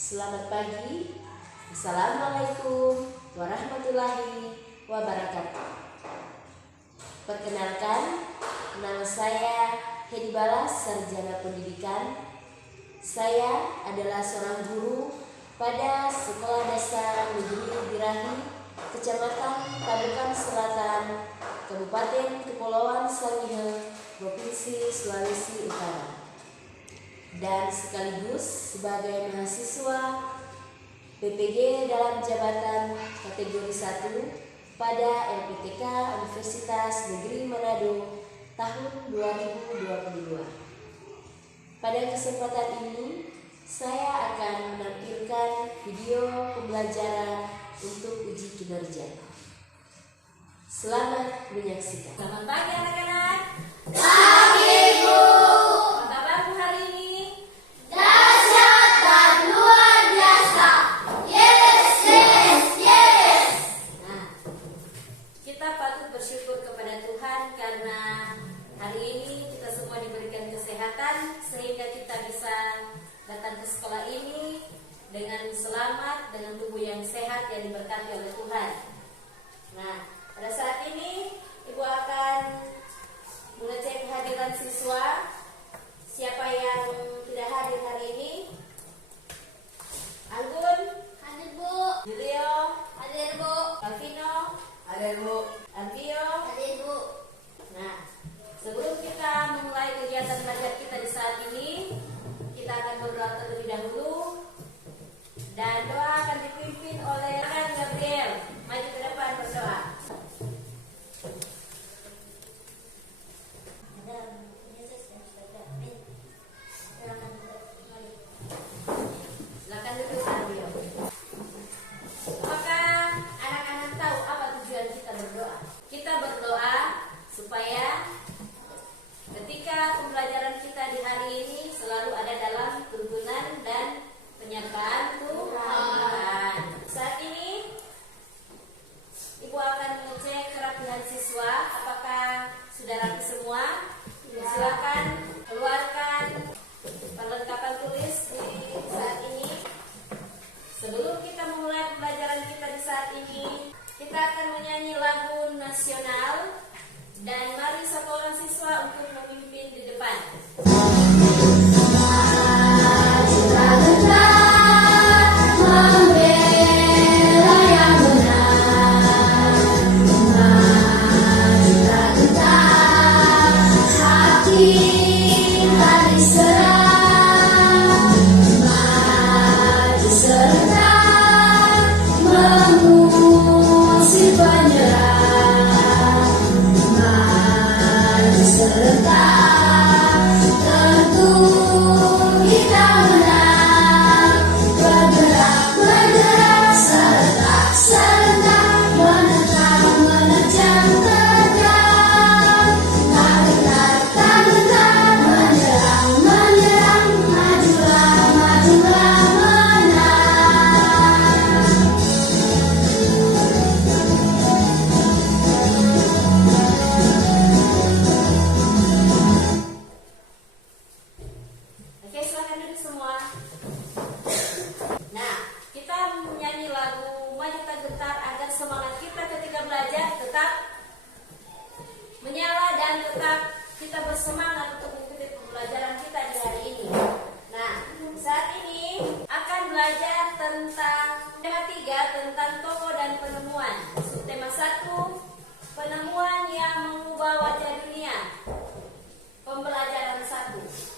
Selamat pagi. Assalamualaikum warahmatullahi wabarakatuh. Perkenalkan, nama saya Hedi Balas, Sarjana Pendidikan. Saya adalah seorang guru pada Sekolah Dasar Negeri Birahi, Kecamatan Tabukan Selatan, Kabupaten Kepulauan Sangihe, Provinsi Sulawesi Utara, dan sekaligus sebagai mahasiswa PPG dalam jabatan kategori 1 pada LPTK Universitas Negeri Manado tahun 2022. Pada kesempatan ini saya akan menampilkan video pembelajaran untuk uji kinerja. Selamat menyaksikan. Selamat pagi anak-anak. Pagi, Bu. Apa kabarmu hari ini? Dahsyat dan luar biasa. Yes, yes, yes. Nah, kita patut bersyukur kepada Tuhan karena hari ini kita semua diberikan kesehatan sehingga kita bisa datang ke sekolah ini dengan selamat, dengan tubuh yang sehat yang diberkati oleh Tuhan. Nah, pada saat ini Ibu akan mengecek kehadiran siswa. Siapa yang tidak hadir hari ini? Anggun, Hadir, Bu. Julio, Hadir, Bu. Alvino, Hadir, Bu. Alvio. Hadir, Bu. Nah, sebelum kita memulai kegiatan belajar kita di saat ini, kita akan berdoa terlebih dahulu. Dan doa akan dipimpin oleh Rekan Gabriel. Maju ke depan berdoa. Silakan duduk, Gabriel. Apakah anak-anak tahu apa tujuan kita berdoa? Kita berdoa supaya ketika pembelajaran kita di hari ini selalu ada dalam tuntunan dan penyertaan Tuhan. Saat ini Ibu akan mengecek kerapihan siswa. Apakah sudah rapi semua? Silakan keluarkan perlengkapan tulis di saat ini. Sebelum kita memulai pembelajaran kita di saat ini, kita akan menyanyi lagu nasional. Dan mari seorang siswa untuk memimpin di depan. Oke, silakan duduk semua. Nah, kita menyanyi lagu Maju Tak Gentar agar semangat kita ketika belajar tetap menyala dan tetap kita bersemangat untuk mengikuti pembelajaran kita di hari ini. Nah, saat ini akan belajar tentang tema 3 tentang tokoh dan penemuan. Tema 1, penemuan yang mengubah wajah dunia. Pembelajaran 1.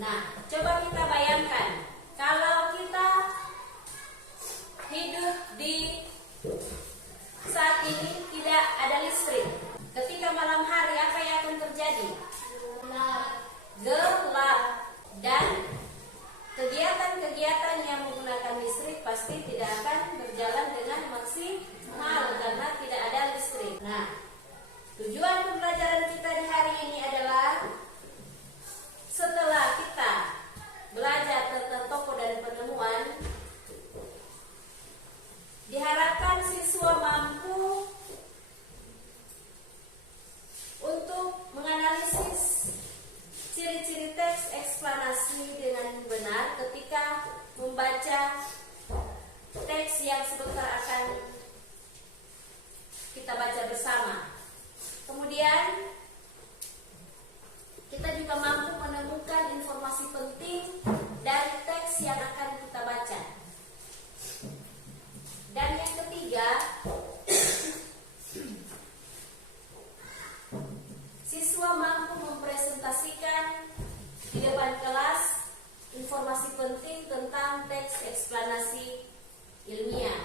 Nah, coba kita bayangkan kalau kita hidup di saat ini tidak ada listrik. Ketika malam hari apa yang akan terjadi? Gelap. Dan kegiatan-kegiatan yang menggunakan listrik pasti tidak akan berjalan dengan maksimal karena tidak ada listrik. Nah, tujuan presentasi dengan benar ketika membaca teks yang sebentar akan kita baca bersama. Kemudian kita juga mampu menemukan informasi penting dari teks yang akan kita baca. Dan yang ketiga, siswa mampu mempresentasikan di depan kelas informasi penting tentang teks eksplanasi ilmiah.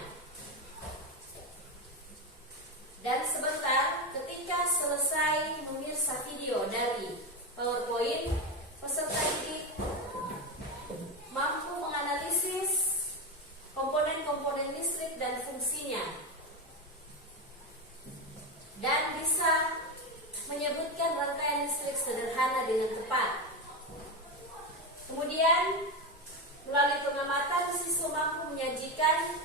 Dan sebentar ketika selesai memirsa video dari PowerPoint, peserta didik mampu menganalisis komponen-komponen listrik dan fungsinya, dan bisa menyebutkan rangkaian listrik sederhana dengan tepat. Kemudian, melalui pengamatan, siswa mampu menyajikan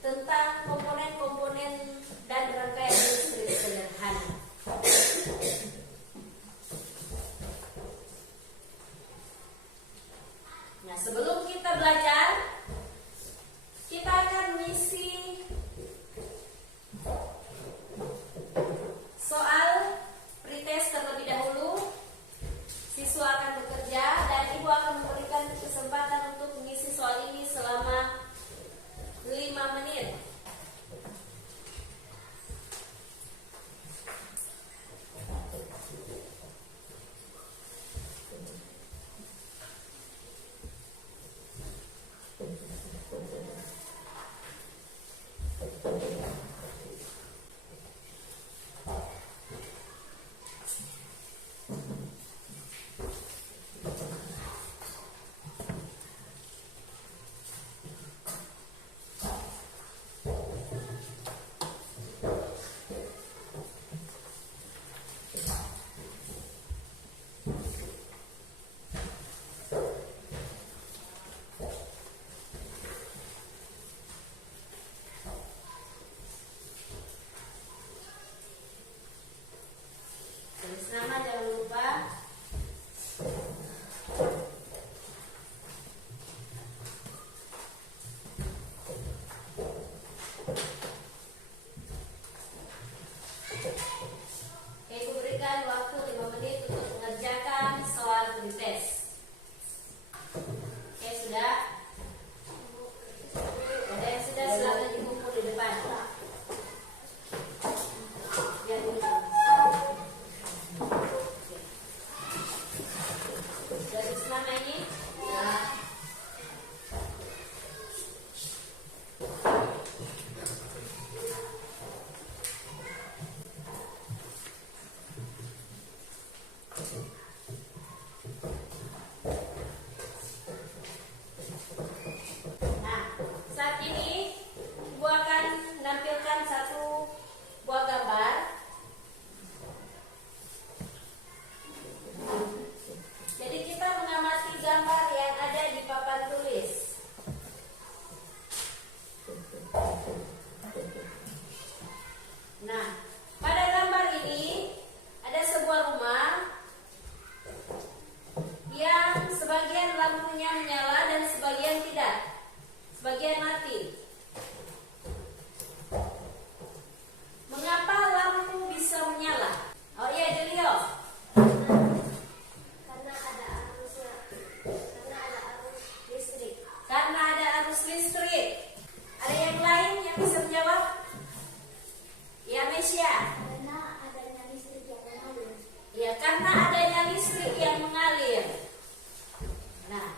tentang komponen-komponen dan rangkaian listrik sederhana. Nah, sebelum kita belajar, kita akan mengisi soal pretest terlebih dahulu. Siswa akan bekerja dan ibu akan memberikan kesempatan untuk mengisi soal ini selama 5 menit. Tulis nama jangan lupa. Ibu berikan waktu 5 menit untuk mengerjakan soal pretest. Oke, sudah? Ada yang sudah, silakan dikumpul di depan. Biar dulu. Dari selama ini ya. Nah, saat ini Ibu akan menampilkan satu buah gambar. Jadi kita mengamati gambar yang ada di papan tulis. Nah, pada gambar ini ada sebuah rumah yang sebagian lampunya menyala dan sebagian tidak. Sebagian mati. Mengapa lampu bisa menyala? Oh iya, Julio. Karena ada arus listrik. Karena ada arus listrik. Ada yang lain yang bisa menjawab? Ya, Mesya. Karena adanya listrik yang mengalir. Ya, karena adanya listrik yang mengalir. Nah,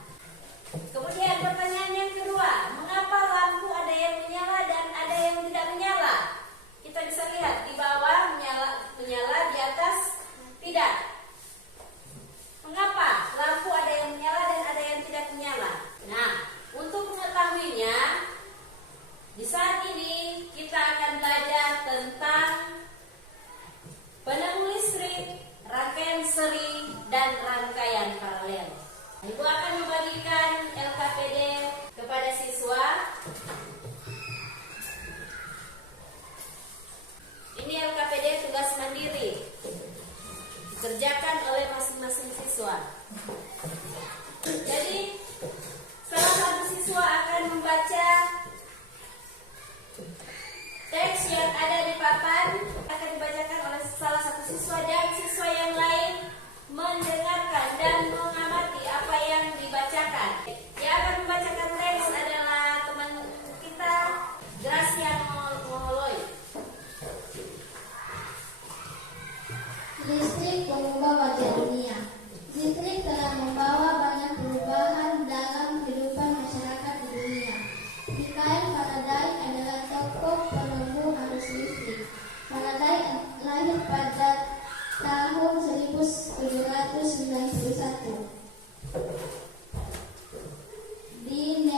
kemudian pertanyaan yang kedua, mengapa lampu ada yang menyala dan ada yang tidak menyala? Kita bisa lihat di bawah menyala, di atas tidak. Mengapa lampu ada yang menyala dan ada yang tidak menyala? Nah, untuk mengetahuinya, di saat ini kita akan belajar tentang penemu listrik, rangkaian seri, dan rangkaian paralel. Ibu akan membagikan LKPD kepada siswa. Ini LKPD tugas mandiri. dikerjakan oleh masing-masing siswa. Jadi salah satu siswa akan membaca teks yang ada di papan, akan dibacakan oleh salah satu siswa, dan siswa yang lain mendengarkan dan mengamati apa yang dibacakan. Yang akan membacakan teks adalah teman kita, Gracia Moholoy. Listrik mengubah wajah dunia. Listrik telah membawa banyak perubahan dalam kehidupan masyarakat di dunia. Mikhail Faraday adalah tokoh penemu arus listrik. Faraday lahir pada tahun 1791 di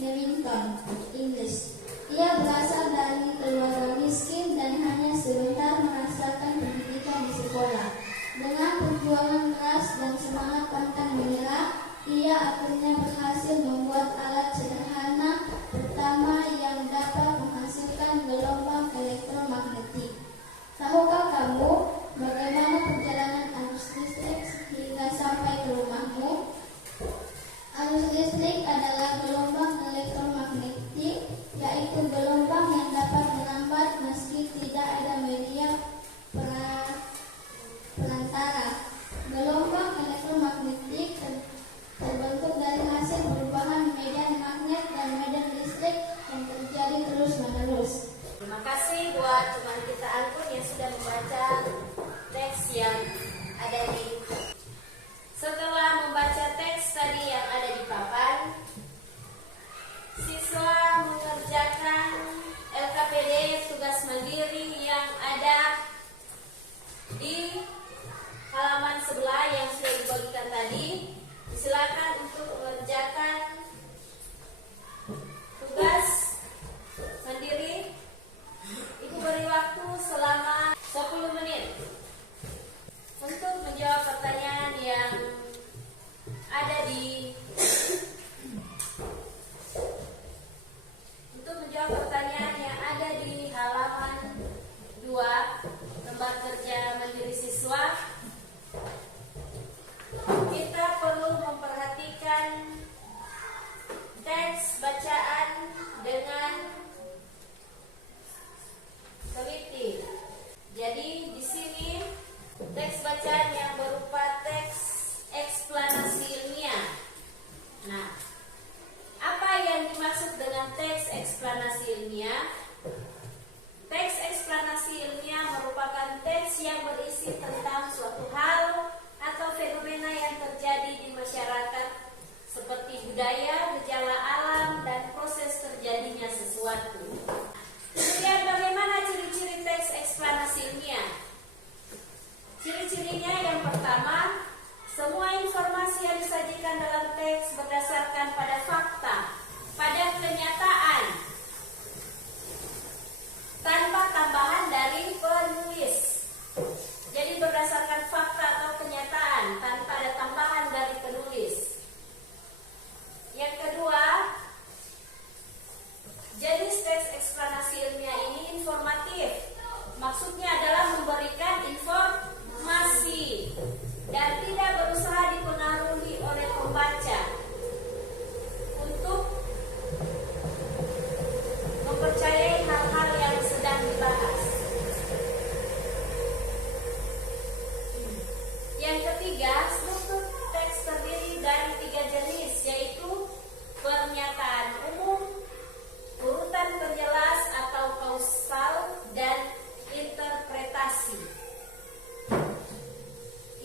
Newington, Inggris. Ia berasal dari keluarga miskin dan hanya sebentar merasakan pendidikan di sekolah. Dengan perjuangan keras dan semangat pantang menyerah, ia akhirnya berhasil membuat alat sederhana pertama yang dapat menghasilkan gelombang elektromagnetik. Tahukah kamu bagaimana perjalanan arus listrik hingga sampai ke rumahmu? Arus listrik adalah gelombang elektromagnetik, yaitu gelombang yang dapat melambat meski tidak ada media perantara. Gelombang elektromagnetik terbentuk dari hasil perubahan medan magnet dan medan listrik yang terjadi terus-menerus. Terima kasih buat teman kita Anggun yang sudah membaca teks yang ada di. Setelah membaca teks tadi yang ada di papan, siswa mengerjakan LKPD tugas mandiri yang ada di halaman sebelah yang sudah dibagikan tadi. Silakan untuk mengerjakan tugas mandiri. Ibu beri waktu selama 10 menit untuk menjawab pertanyaan yang ada di halaman 2 lembar kerja mandiri siswa. Kita perlu memperhatikan teks bacaan dengan teliti. Jadi di sini teks bacaan yang berupa teks eksplanasi ilmiah. Nah, apa yang dimaksud dengan teks eksplanasi ilmiah? Teks eksplanasi ilmiah merupakan teks yang berisi tentang suatu hal atau fenomena yang terjadi di masyarakat seperti budaya, gejala alam, dan proses terjadinya sesuatu. Kemudian bagaimana ciri-ciri teks eksplanasi ilmiah? Ciri-cirinya yang pertama, semua informasi yang disajikan dalam teks berdasarkan pada fakta, pada kenyataan, tanpa tambahan dari penulis. Jadi berdasarkan fakta atau kenyataan, tanpa ada tambahan dari penulis. Yang kedua, jenis teks eksplanasi ilmiah ini informatif. Maksudnya adalah memberikan informasi dan tidak berusaha dipengaruhi oleh pembaca untuk mempercayai hal-hal yang sedang dibahas. Yang ketiga, struktur teks terdiri dari 3 jenis, yaitu pernyataan umum, urutan penjelas atau kausal, dan interpretasi.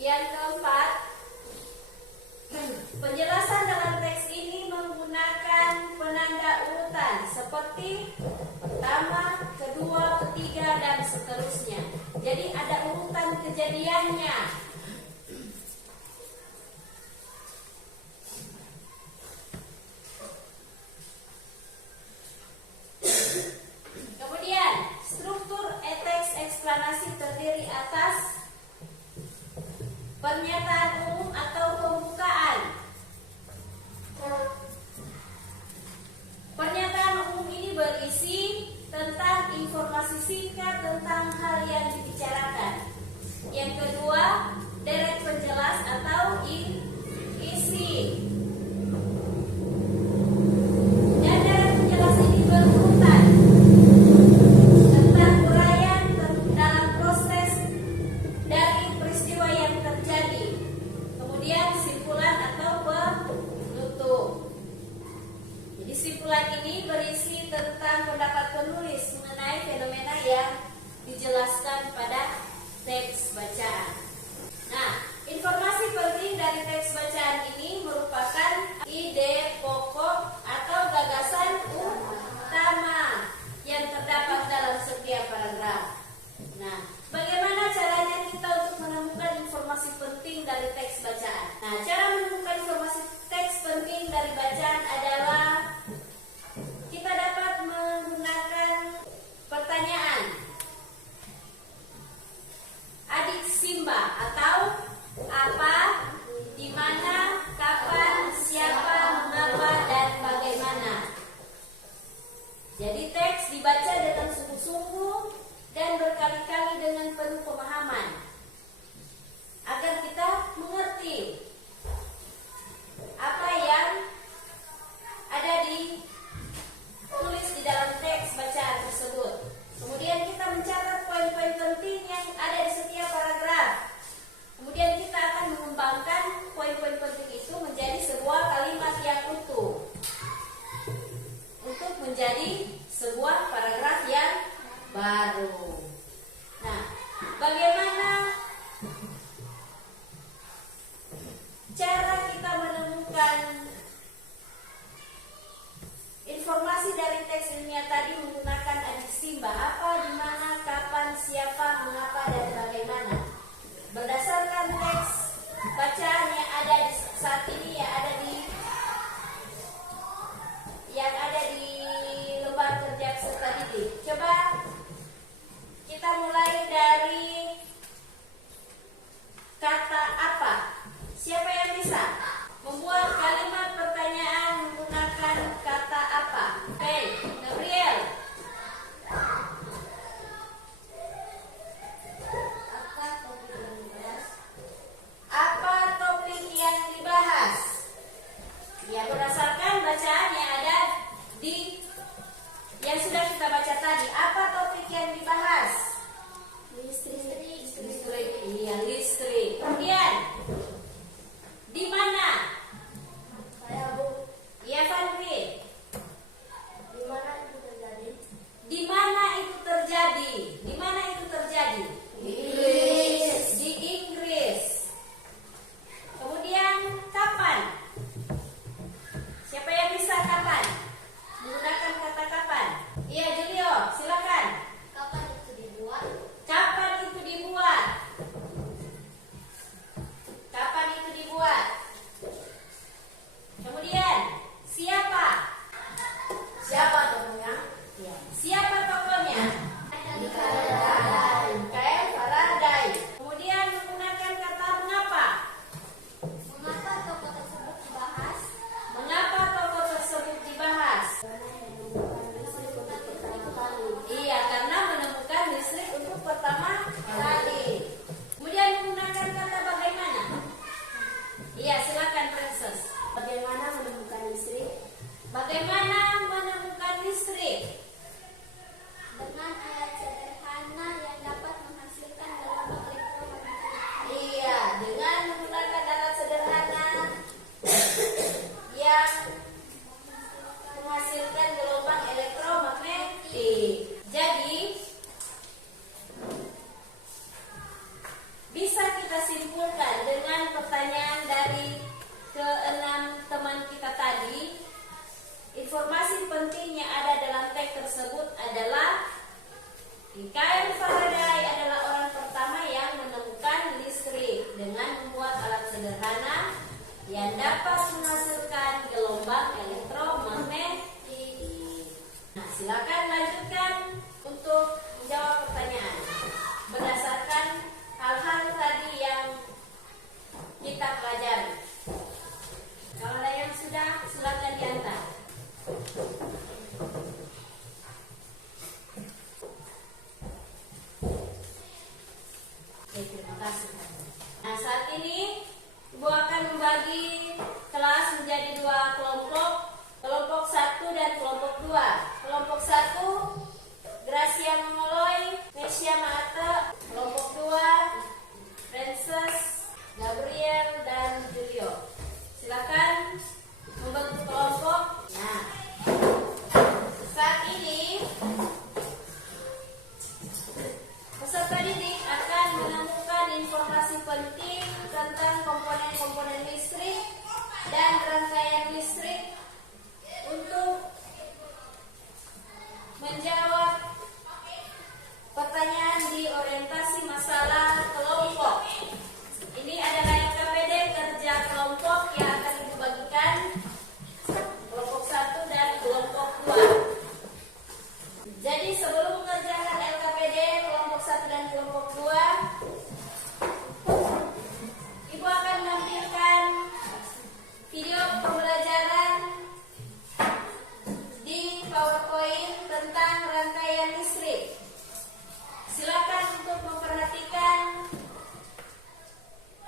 Yang keempat, penjelasan dalam teks ini menggunakan penanda urutan seperti pertama, kedua, ketiga, dan seterusnya. Jadi ada urutan kejadiannya. Kemudian, struktur teks eksplanasi terdiri atas pernyataan umum atau pembukaan. Pernyataan umum ini berisi tentang informasi singkat tentang hal yang dibicarakan. Yang kedua, deret penjelas atau isi. Dan deret penjelas ini berurutan tentang uraian dalam proses dari peristiwa yang terjadi. Kemudian simpulan atau penutup. Jadi simpulan ini berisi tentang pendapat penulis mengenai fenomena yang dijelaskan pada teks bacaan. Nah, informasi penting dari teks bacaan ini merupakan ide pokok atau gagasan utama yang terdapat dalam setiap paragraf. Nah, bagaimana caranya kita untuk menemukan informasi penting dari teks bacaan? Nah, cara menemukan informasi teks penting dari bacaan adalah kita dapat menggunakan pertanyaan adik Simba atau apa, di mana, kapan, siapa, mengapa, dan bagaimana. Jadi teks dibaca dengan sungguh-sungguh dan berkali-kali dengan penuh pemahaman agar kita mengerti apa yang ada ditulis di dalam teks bacaan tersebut. Kemudian kita mencatat poin-poin penting yang ada di setiap paragraf. Kemudian kita akan mengembangkan poin-poin penting itu menjadi sebuah kalimat yang utuh untuk menjadi sebuah paragraf yang baru. Nah, bagaimana cara kita menemukan informasi dari teks ilmiah tadi menggunakan adik Simba? Apa, di mana, kapan, siapa, mengapa, dan bagaimana? Berdasarkan teks bacaan yang ada di saat ini, yang ada di lembar kerja peserta didik. Coba kita mulai dari kata apa. Siapa yang bisa membuat kalimat pertanyaan menggunakan kata apa? Oke, Gabriel. Apa topik yang dibahas? Ya, berdasarkan bacaan yang ada di yang sudah kita baca tadi. Apa topik yang dibahas? Listrik. Iya, listrik. Kemudian di mana? Iya, Fandri. Di mana itu terjadi? Di mana itu terjadi? Di mana itu terjadi? Inggris. Di Inggris. Kemudian kapan? Siapa yang bisa kapan? Menggunakan kata kapan? Iya, Julio, silakan. Kapan itu dibuat? Kapan itu dibuat? Kapan itu dibuat? Kemudian siapa? Siapa tokohnya? Ya. Siapa tokohnya? Mikael Faraday. Kemudian menggunakan kata mengapa? Mengapa tokoh tersebut dibahas? Mengapa tokoh tersebut dibahas? Iya, karena menemukan listrik untuk pertama kali. Kemudian menggunakan kata bagaimana? Iya, silakan Princess. Bagaimana menemukan listrik? Bagaimana menemukan listrik? Dengan alat sederhana yang dapat menghasilkan gelombang elektromagnetik. Iya, dengan menggunakan alat sederhana yang menghasilkan gelombang elektromagnetik. Jadi, bisa kita simpulkan dengan pertanyaan dari keenam teman kita tadi. Informasi penting yang ada dalam teks tersebut adalah Mikael Faraday adalah orang pertama yang menemukan listrik dengan membuat alat sederhana yang dapat menghasilkan gelombang elektromagnetik. Nah, silakan lanjutkan untuk menjawab pertanyaan berdasarkan hal-hal tadi yang kita pelajari. Kalau ada yang sudah, silakan diantar. Oke, terima kasih. Nah, saat dan kelompok 2. Kelompok 1 Gracia Mongoloy, Nesya Maata. Kelompok 2 Frances, Gabriel, dan Julio. Silakan membentuk kelompok. Nah, saat ini peserta didik akan menemukan informasi penting tentang komponen-komponen listrik dan rangkaian listrik untuk menjawab pertanyaan di orientasi masalah kelompok. Ini adalah LKPD kerja kelompok yang akan Ibu bagikan kelompok 1 dan kelompok 2. Jadi sebelum mengerjakan LKPD kelompok 1 dan kelompok 2, Ibu akan menampilkan video pembelajaran di PowerPoint tentang rangkaian listrik. Silakan untuk memperhatikan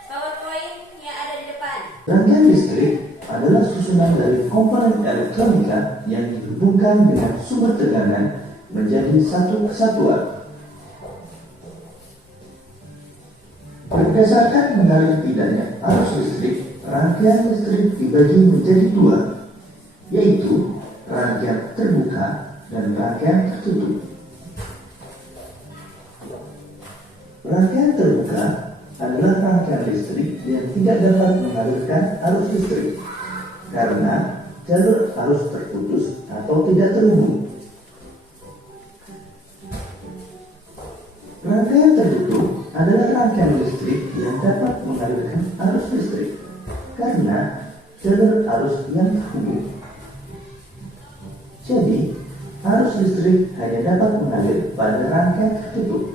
PowerPoint yang ada di depan. Rangkaian listrik adalah susunan dari komponen elektronika yang dihubungkan dengan sumber tegangan menjadi satu kesatuan. Berdasarkan mengalir tidaknya arus listrik, rangkaian listrik dibagi menjadi dua, yaitu rangkaian terbuka dan rangkaian tertutup. Rangkaian terbuka adalah rangkaian listrik yang tidak dapat mengalirkan arus listrik karena jalur arus terputus atau tidak terhubung. Rangkaian tertutup adalah rangkaian listrik yang dapat mengalirkan arus listrik karena jalur arus yang terhubung. Jadi, arus listrik hanya dapat mengalir pada rangkaian tertutup.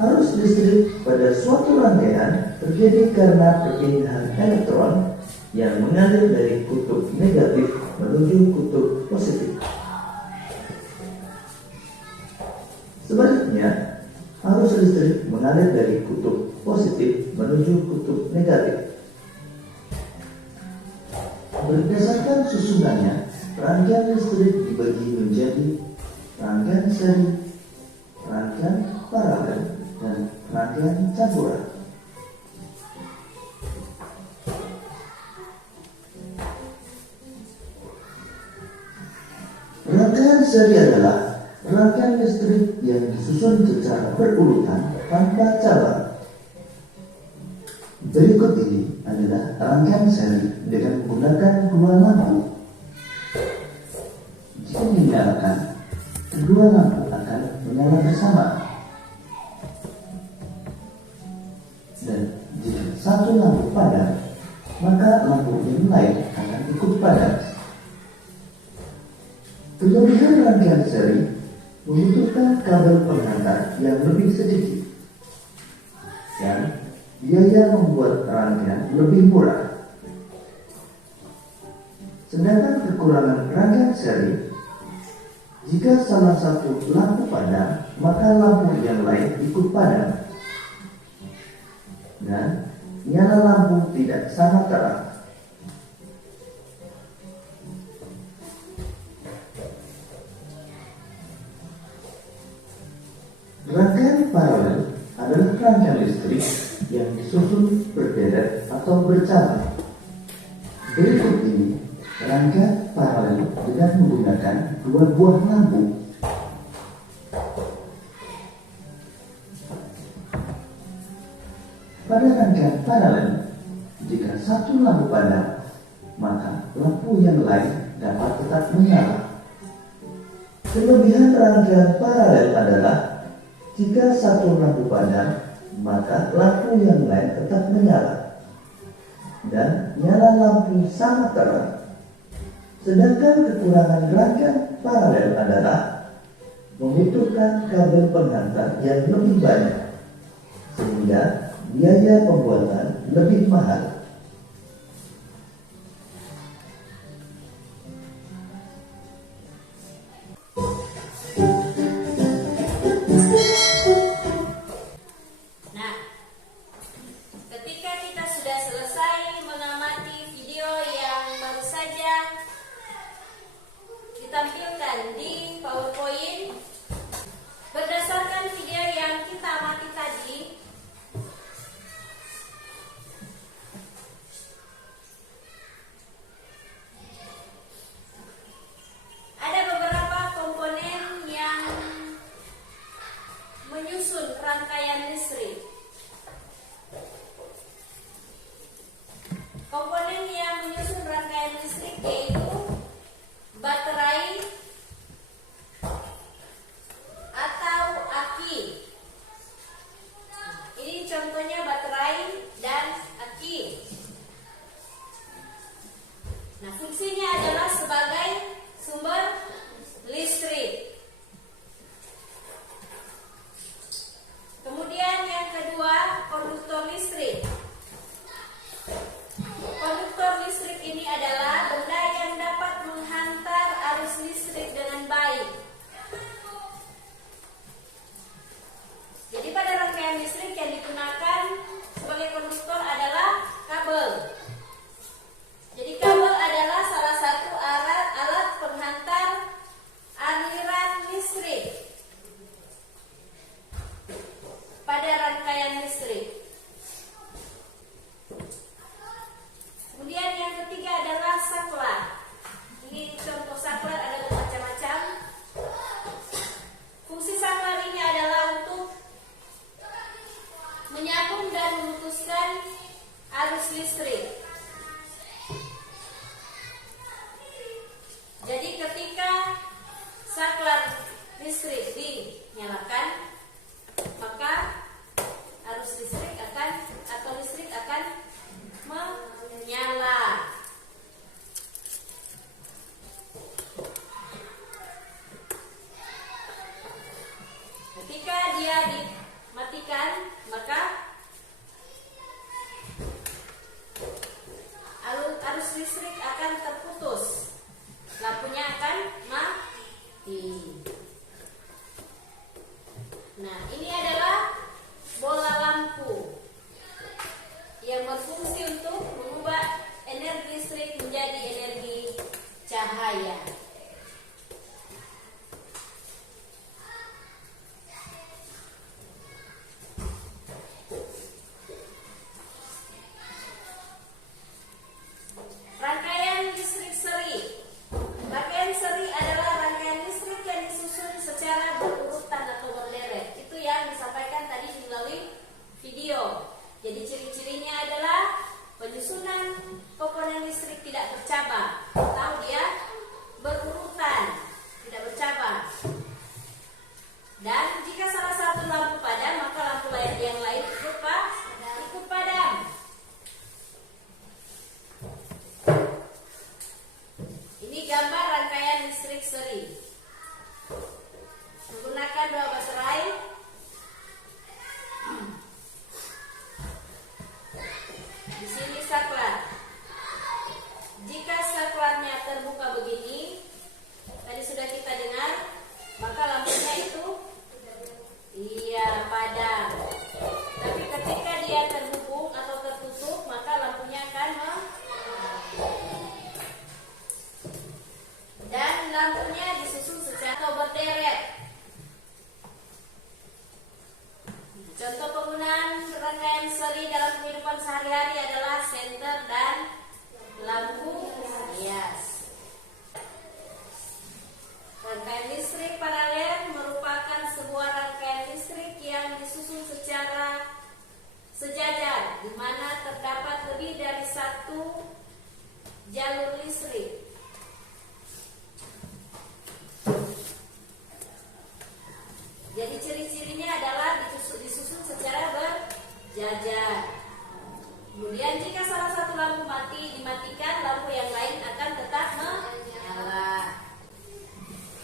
Arus listrik pada suatu rangkaian terjadi karena perpindahan elektron yang mengalir dari kutub negatif menuju kutub positif. Sebaliknya, arus listrik mengalir dari kutub positif menuju kutub negatif. Berdasarkan susunannya, rangkaian listrik dibagi menjadi rangkaian seri, rangkaian paralel, dan rangkaian campuran. Rangkaian seri adalah rangkaian listrik yang disusun secara berurutan tanpa cabang. Berikut ini adalah rangkaian seri dengan menggunakan dua lampu. Jika dinyalakan, kedua lampu akan menyala bersama. Dan jika satu lampu padam, maka lampu yang lain akan ikut padam. Kelebihan rangkaian seri membutuhkan kabel pengantar yang lebih sedikit dan biaya membuat rangkaian lebih murah. Sedangkan kekurangan rangkaian seri, jika salah satu lampu padam, maka lampu yang lain ikut padam dan nyala lampu tidak sama terang. Rangkaian paralel adalah rangkaian listrik yang disusun berderet atau bercabang. Berikut ini rangkaian paralel dengan menggunakan dua buah lampu. Pada rangkaian paralel, jika satu lampu padam, maka lampu yang lain dapat tetap menyala. Kelebihan rangkaian paralel adalah jika satu lampu padam, maka lampu yang lain tetap menyala dan nyala lampu sama terang. Sedangkan kekurangan rangkaian paralel adalah membutuhkan kabel pengantar yang lebih banyak, sehingga biaya pembuatan lebih mahal. Nah, ketika kita sudah selesai menyusun rangkaian listrik. Komponen yang menyusun rangkaian listrik yaitu baterai atau aki. Ini contohnya baterai dan aki. Nah, fungsinya adalah sebagai sumber listrik. Kemudian yang kedua, konduktor listrik. Konduktor listrik ini adalah benda yang dapat menghantar arus listrik dengan baik. Jadi pada rangkaian listrik yang digunakan sebagai konduktor adalah kabel. Jadi kabel adalah salah satu alat penghantar aliran listrik pada rangkaian listrik. Kemudian yang ketiga adalah saklar. Ini contoh saklar ada bermacam-macam. Fungsi saklar ini adalah untuk menyambung dan memutuskan arus listrik. Jadi ketika saklar listrik dinyalakan, maka arus listrik akan menyala. Ketika dia dimatikan, maka arus listrik akan terputus. Lampunya akan mati. Nah, ini adalah bola lampu yang berfungsi untuk mengubah energi listrik menjadi energi cahaya. Rangkaian listrik seri. Rangkaian seri adalah rangkaian listrik yang disusun secara berurutan atau berderet. Itu yang disampaikan tadi melalui video. Jadi ciri-cirinya adalah penyusunan komponen listrik tidak bercabang atau dia berurutan, tidak bercabang. Dan jika salah satu lampu padam, maka lampu yang lain ikut padam. Ini gambar rangkaian listrik seri. Menggunakan 2 baterai. Di sini saklar. Jika saklarnya terbuka begini, tadi sudah kita dengar, maka lampunya itu padam. Tapi ketika dia terhubung atau tertutup, maka lampunya akan dan lampunya disusun secara berderet. Contoh penggunaan rangkaian seri dalam kehidupan sehari-hari adalah senter dan lampu hias. Rangkaian listrik paralel merupakan sebuah rangkaian listrik yang disusun secara sejajar, di mana terdapat lebih dari satu jalur listrik. Jadi ciri-cirinya adalah disusun secara berjajar. Kemudian jika salah satu lampu dimatikan, lampu yang lain akan tetap menyala.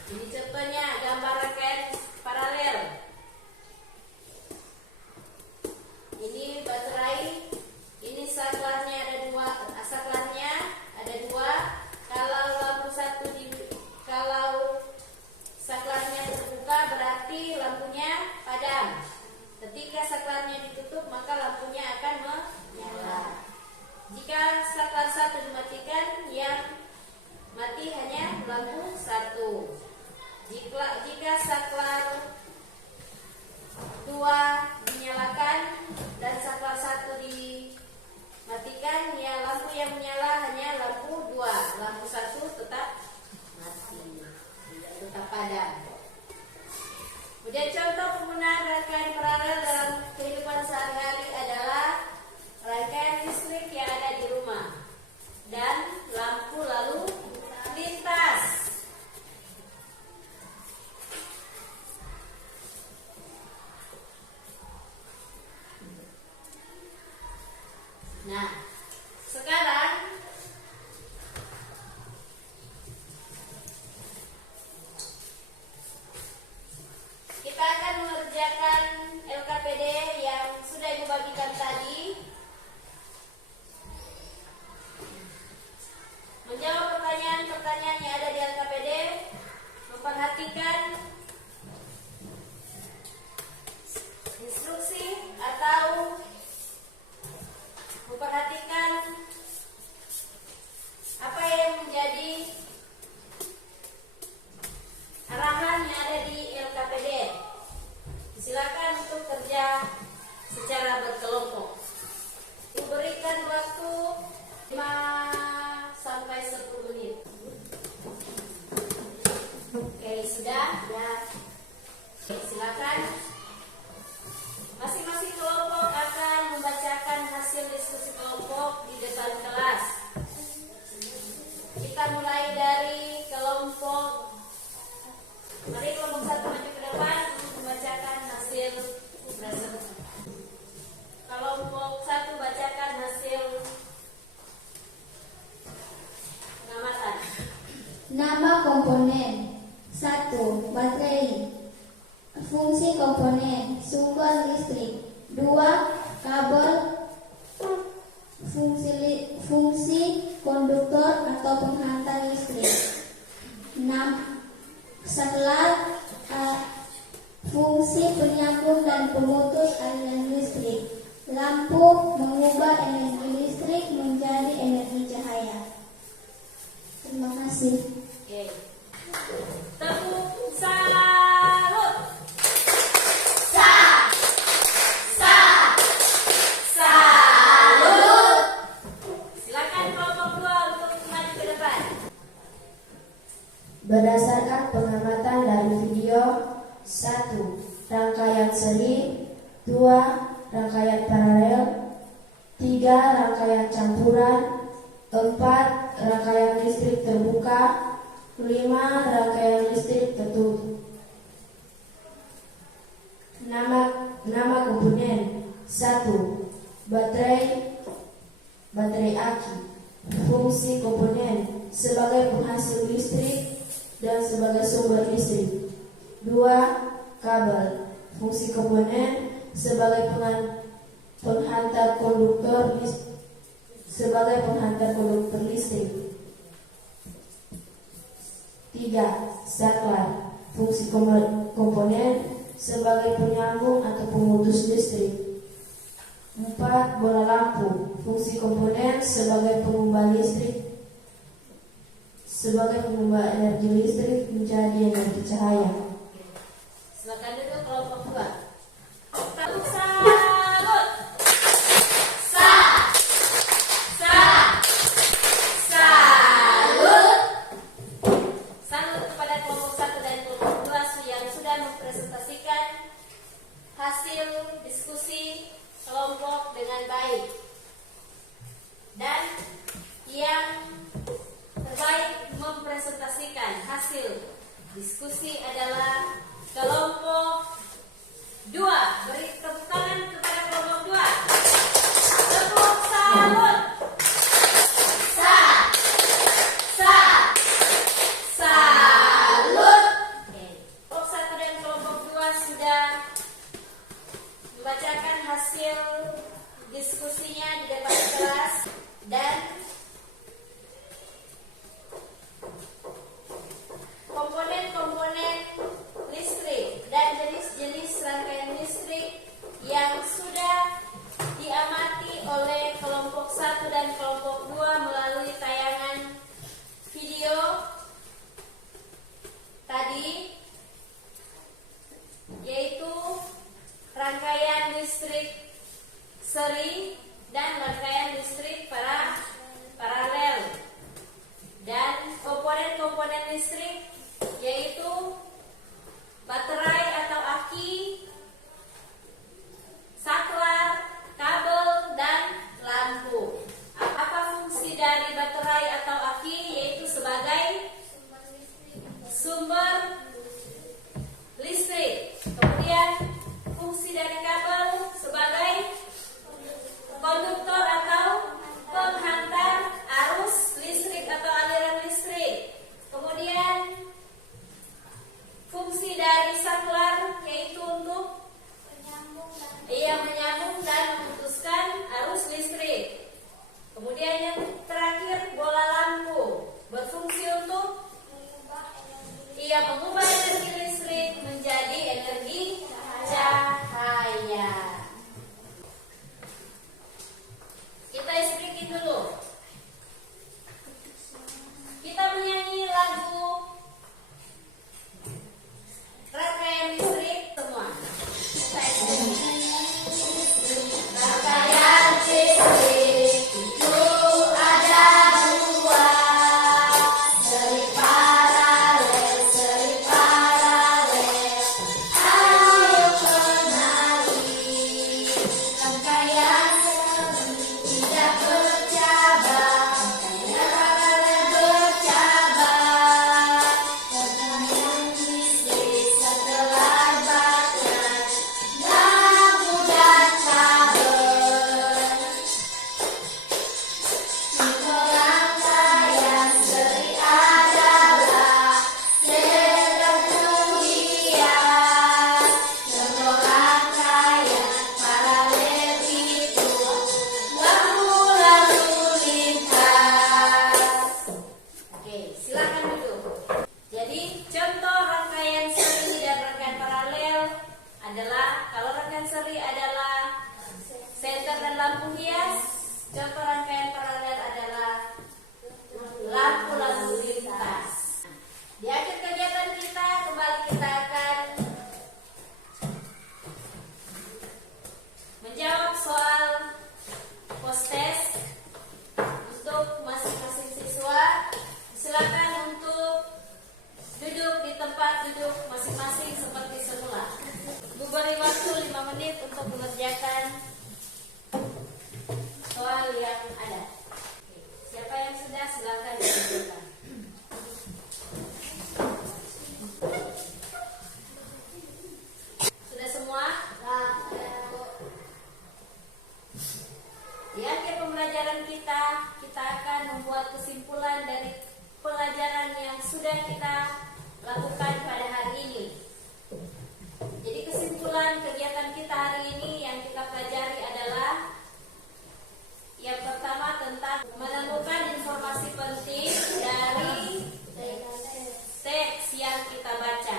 Ini contohnya gambar rangkaian paralel. Ini baterai, ini saklarnya ada dua, Nah, sekarang kita akan mengerjakan LKPD yang sudah Ibu bagikan tadi. Menjawab pertanyaan-pertanyaan yang ada di LKPD, memperhatikan instruksi atau memperhatikan apa yang menjadi arahan yang ada di LKPD. Silakan untuk kerja secara berkelompok. Diberikan waktu 5 sampai 10 menit. Oke, sudah? Ya. Oke, silakan. Masing-masing kelompok akan membacakan hasil diskusi kelompok di depan kelas. Kita mulai dari kelompok. Mari kelompok 1 maju ke depan untuk membacakan hasil presentasi. Kelompok 1 bacakan hasil pengamatan. Nama komponen 1. Baterai. Fungsi komponen sumber listrik. 2. Kabel. Fungsi konduktor atau penghantar listrik. 6. Saklar. Fungsi penyambung dan pemutus aliran listrik. Lampu mengubah energi listrik menjadi energi cahaya. Terima kasih. Oke. Tepuk salut. Salut. Silakan kelompok 2 untuk maju ke depan. Berdasarkan pengamatan dari video, 1. Rangkaian seri, 2. Rangkaian paralel, 3. Rangkaian campuran, 4. Rangkaian listrik terbuka, 5. Rangkaian listrik tertutup. Nama komponen 1. Baterai aki. Fungsi komponen sebagai penghasil listrik dan sebagai sumber listrik. 2. Kabel. Fungsi komponen sebagai penghantar konduktor listrik. 3. Saklar. Fungsi komponen sebagai penyambung atau pemutus listrik. 4. Bola lampu. Fungsi komponen sebagai pengubah energi listrik menjadi energi cahaya. Silakan duduk kelompok 2. Tepuk salut. Salut. Salut kepada kelompok 1 dan kelompok 2 yang sudah mempresentasikan hasil diskusi kelompok dengan baik. Dan yang terbaik mempresentasikan hasil diskusi adalah kelompok 2. Beri tepuk tangan kepada kelompok 2. Tepuk salut. Salut. Kelompok 1 dan kelompok 2 sudah membacakan hasil diskusinya di depan kelas dan komponen-komponen listrik dan jenis-jenis rangkaian listrik yang sudah diamati oleh kelompok 1 dan kelompok 2 melalui tayangan video tadi, yaitu rangkaian listrik seri dan rangkaian listrik paralel, dan komponen-komponen listrik yaitu baterai atau aki, saklar, kabel, dan lampu. Apa fungsi dari baterai atau aki? Yaitu sebagai sumber listrik. Kemudian fungsi dari kabel sebagai konduktor atau seri adalah senter dan lampu hias. Contoh rangkaian paralel adalah lampu-lampu lintas. Di akhir kegiatan kita, kembali kita akan menjawab soal post-test untuk masing-masing siswa. Silakan untuk duduk di tempat duduk masing-masing seperti semula. Ibu beri waktu 5 menit untuk mengerjakan soal yang ada. Siapa yang sudah, silakan ditunjukkan. Sudah semua? Di akhir pembelajaran kita akan membuat kesimpulan dari pelajaran yang sudah kita lakukan pada hari ini. Jadi kesimpulan kegiatan kita hari ini yang kita pelajari adalah yang pertama tentang menemukan informasi penting dari teks yang kita baca.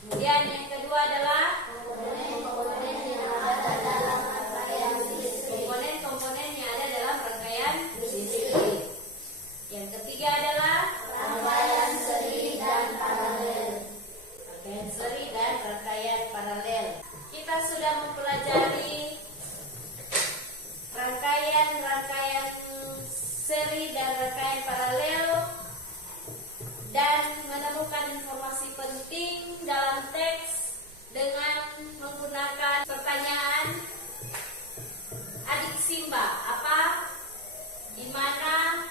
Kemudian yang kedua adalah komponen yang ada dalam rangkaian listrik. Yang ketiga adalah rangkaian seri dan paralel. Rangkaian seri dan rangkaian paralel. Kita sudah mempelajari rangkaian seri dan rangkaian paralel dan menemukan informasi penting dalam teks dengan menggunakan pertanyaan adik Simba. Apa? Di mana?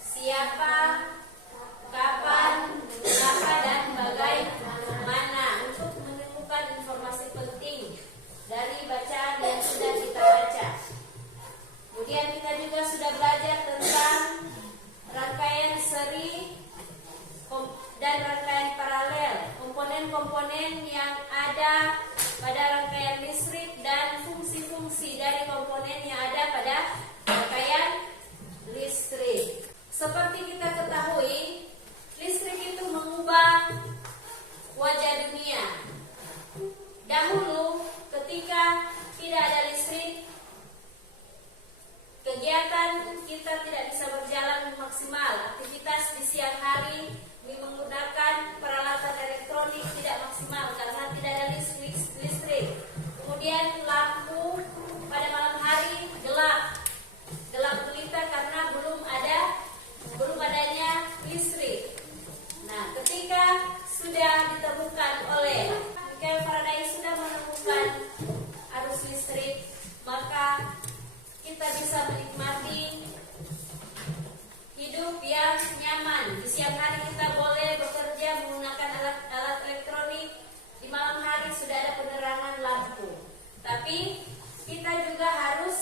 Siapa? Kapan? Mengapa? Dan bagaimana? Untuk menemukan informasi penting dari bacaan yang sudah kita baca. Kemudian kita juga sudah belajar tentang rangkaian seri dan rangkaian paralel, komponen-komponen yang ada pada rangkaian listrik dan fungsi-fungsi dari komponen yang ada pada rangkaian listrik. Seperti kita ketahui, listrik itu mengubah wajah dunia. Dahulu ketika tidak ada listrik, kegiatan kita tidak bisa berjalan maksimal. Aktivitas di siang hari menggunakan peralatan elektronik tidak maksimal karena tidak ada listrik. Kemudian lampu pada malam hari gelap gulita karena belum adanya listrik. Nah, ketika sudah ditemukan oleh Michael Faraday sudah menemukan arus listrik, maka kita bisa menikmati hidup yang nyaman. Di siang hari kita boleh bekerja menggunakan alat elektronik. Di malam hari sudah ada penerangan lampu. Tapi kita juga harus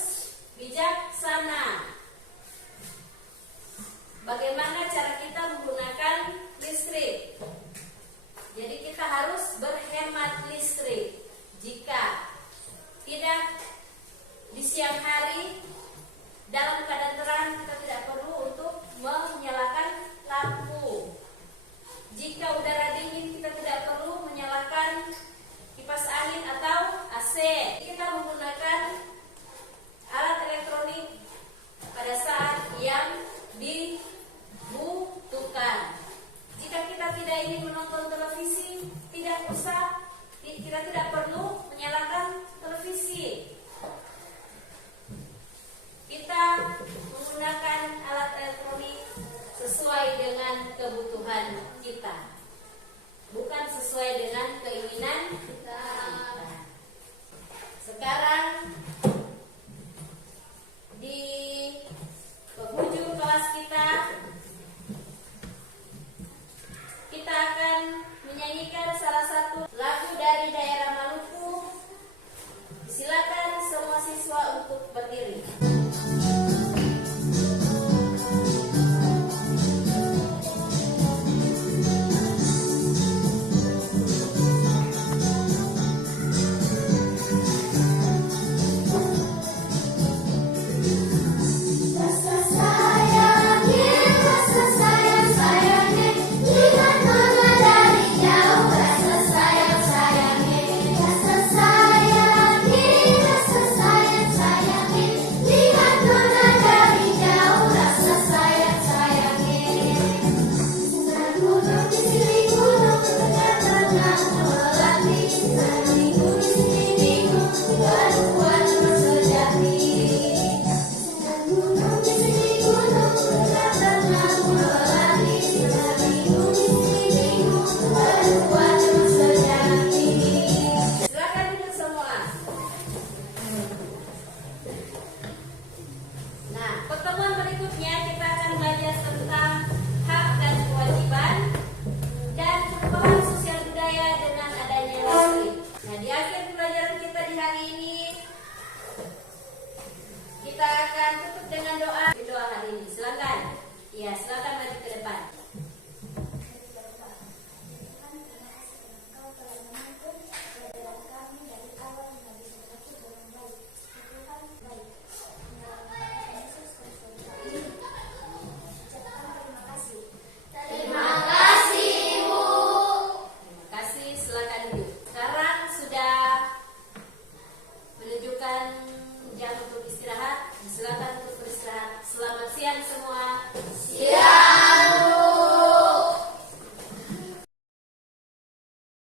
bijaksana. Bagaimana cara kita menggunakan listrik? Jadi kita harus berhemat listrik. Jika tidak di siang hari dalam keadaan terang, kita tidak perlu untuk menyalakan lampu. Jika udara dingin, kita tidak perlu menyalakan kipas angin atau AC. Kita menggunakan alat elektronik pada saat yang dibutuhkan. Jika kita tidak ingin menonton televisi, kita tidak perlu menyalakan televisi. Kita menggunakan alat elektronik sesuai dengan kebutuhan kita, bukan sesuai dengan keinginan kita. Sekarang Bagian pembelajaran kita di hari ini kita akan tutup dengan doa hari ini. Silakan. Ya, silakan maju ke depan.